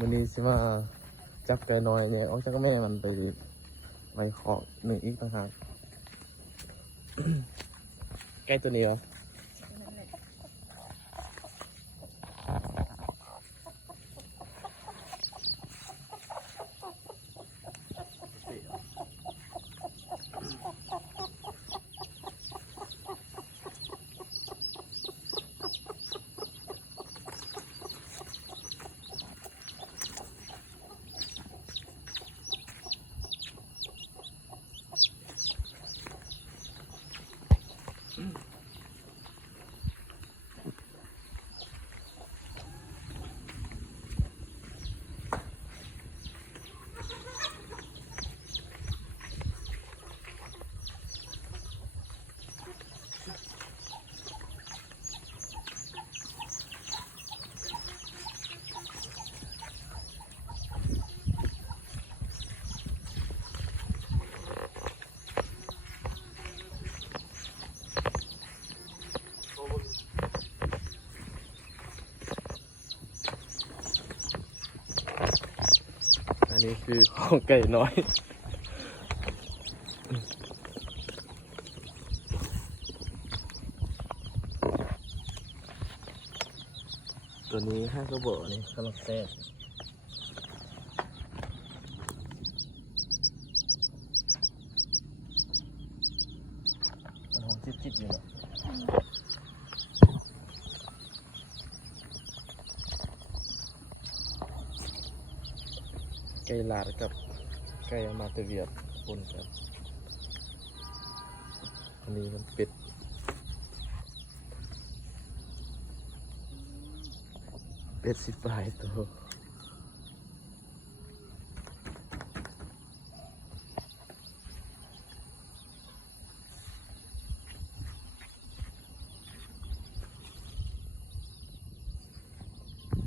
มื้อนี้สิมาจับไก่น้อยเนี่ยออกจากแม่มันไปไว้คอกหนึ่งอีกต่างหาก ไก่ตัวนี้วะอันนี้คือของไก่น้อย ตัวนี้ห้ากระบอกนี่สำหรับแซ่บหอมจิ๊บๆอยู่เนาะไก่ลาดกับไก่มาเตเวียดปนกันอันนี้มันเป็ด10 ปลายตัว